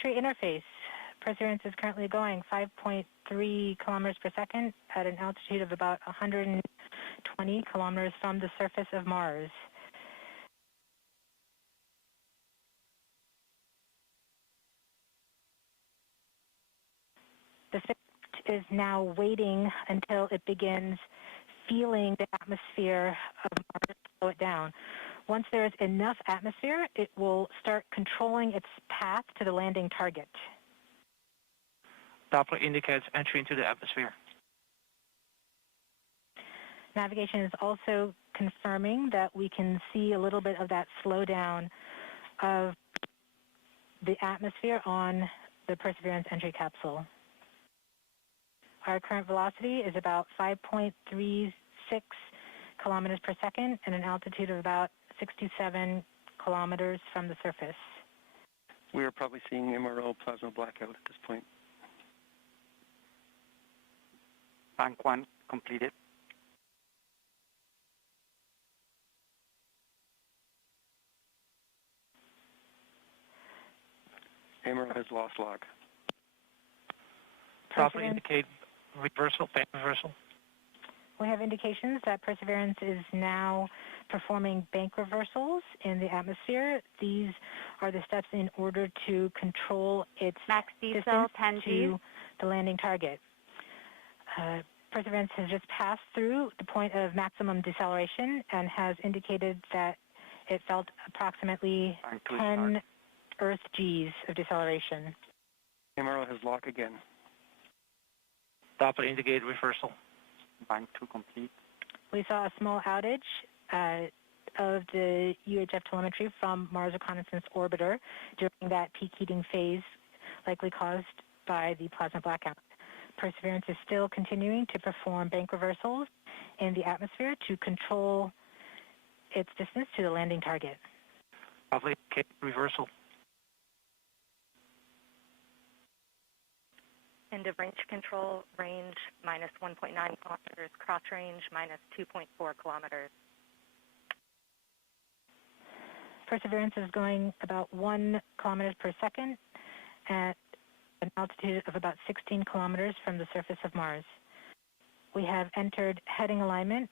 Tree interface. Perseverance is currently going 5.3 kilometers per second at an altitude of about 120 kilometers from the surface of Mars. The spacecraft is now waiting until it begins feeling the atmosphere of Mars to slow it down. Once there is enough atmosphere, it will start controlling its path to the landing target. Doppler indicates entry into the atmosphere. Navigation is also confirming that we can see a little bit of that slowdown of the atmosphere on the Perseverance entry capsule. Our current velocity is about 5.36 kilometers per second at an altitude of about 67 kilometers from the surface. We are probably seeing MRO plasma blackout at this point. Bank 1 completed. MRO has lost log. Doppler indicate reversal, bank reversal. We have indications that Perseverance is now performing bank reversals in the atmosphere. These are the steps in order to control its distance to the landing target. Perseverance has just passed through the point of maximum deceleration and has indicated that it felt approximately 10 Earth Gs of deceleration. MRO has lock again. Doppler indicate reversal. Bank 2 complete. We saw a small outage of the UHF telemetry from Mars Reconnaissance Orbiter during that peak heating phase, likely caused by the plasma blackout. Perseverance is still continuing to perform bank reversals in the atmosphere to control its distance to the landing target. Doppler indicate reversal. End of range control, range minus 1.9 kilometers, cross range minus 2.4 kilometers. Perseverance is going about 1 kilometers per second at an altitude of about 16 kilometers from the surface of Mars. We have entered heading alignment,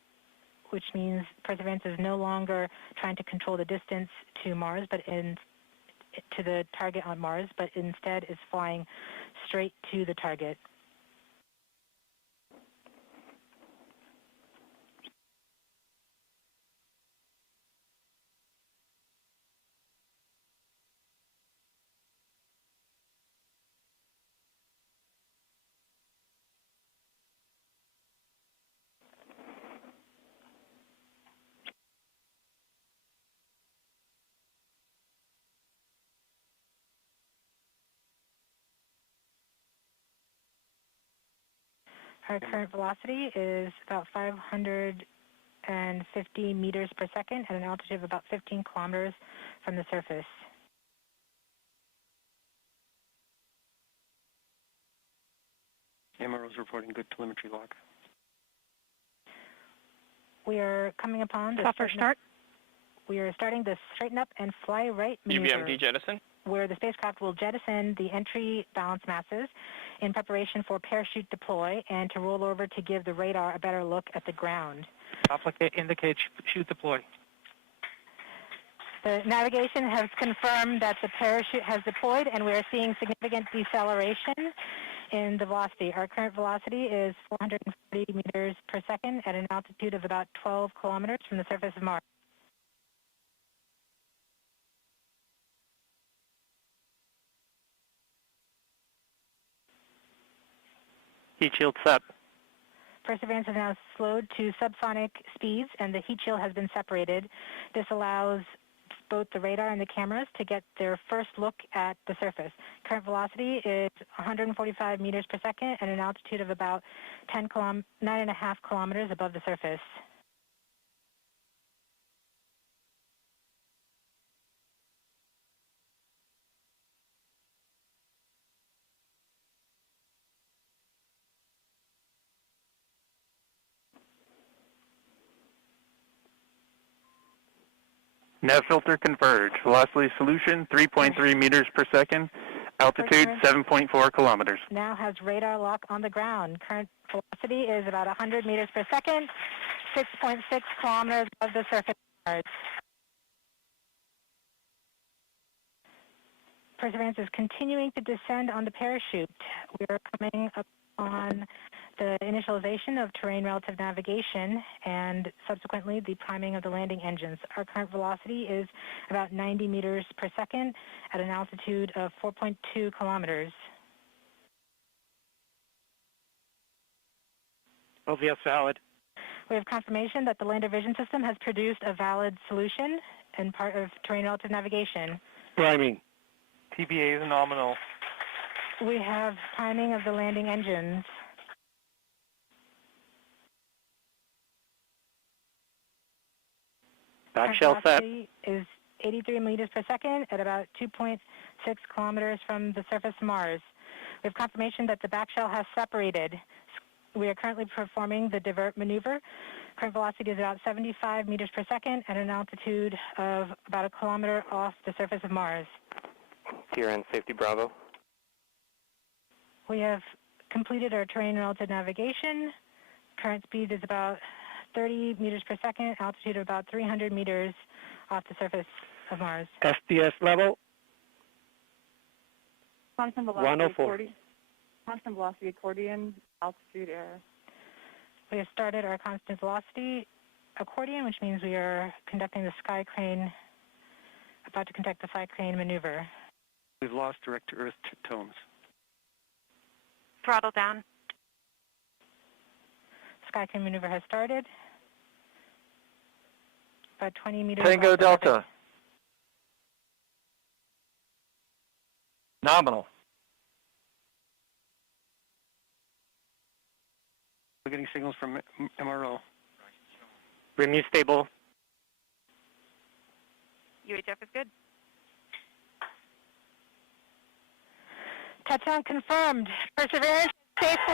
which means Perseverance is no longer trying to control the distance to Mars, but to the target on Mars, but instead is flying straight to the target. Our current velocity is about 550 meters per second at an altitude of about 15 kilometers from the surface. MRO is reporting good telemetry log. We are coming upon the start. We are starting the straighten up and fly right maneuver, UBMD jettison, where the spacecraft will jettison the entry balance masses in preparation for parachute deploy and to roll over to give the radar a better look at the ground. Doppler indicates chute deploy. The navigation has confirmed that the parachute has deployed, and we are seeing significant deceleration in the velocity. Our current velocity is 440 meters per second at an altitude of about 12 kilometers from the surface of Mars. heat shield set. Perseverance is now slowed to subsonic speeds, and the heat shield has been separated. This allows both the radar and the cameras to get their first look at the surface. Current velocity is 145 meters per second at an altitude of about 9.5 kilometers above the surface. Nav filter converge. Velocity solution 3.3 meters per second Altitude 7.4 kilometers. Now has radar lock on the ground. Current velocity is about 100 meters per second, 6.6 kilometers above the surface of Mars. Perseverance is continuing to descend on the parachute. We are coming up on the initialization of terrain relative navigation and subsequently the priming of the landing engines. Our current velocity is about 90 meters per second at an altitude of 4.2 kilometers. LVS valid. We have confirmation that the lander vision system has produced a valid solution and part of terrain relative navigation. Priming. TBA is nominal. We have priming of the landing engines. Back shell set. Velocity is 83 meters per second at about 2.6 kilometers from the surface of Mars. We have confirmation that the back shell has separated. We are currently performing the divert maneuver. Current velocity is about 75 meters per second at an altitude of about a kilometer off the surface of Mars. TRN Safety Bravo. We have completed our terrain relative navigation. Current speed is about 30 meters per second, altitude of about 300 meters off the surface of Mars. SDS level. Constant velocity 104. Constant velocity accordion, altitude error. We have started our constant velocity accordion, which means we are conducting the sky crane, about to conduct the sky crane maneuver. We've lost direct to Earth tones. Throttle down. Sky crane maneuver has started. About 20 meters. Tango off the Delta. surface. Nominal. We're getting signals from MRO. Remu stable. UHF is good. Touchdown confirmed. Perseverance safely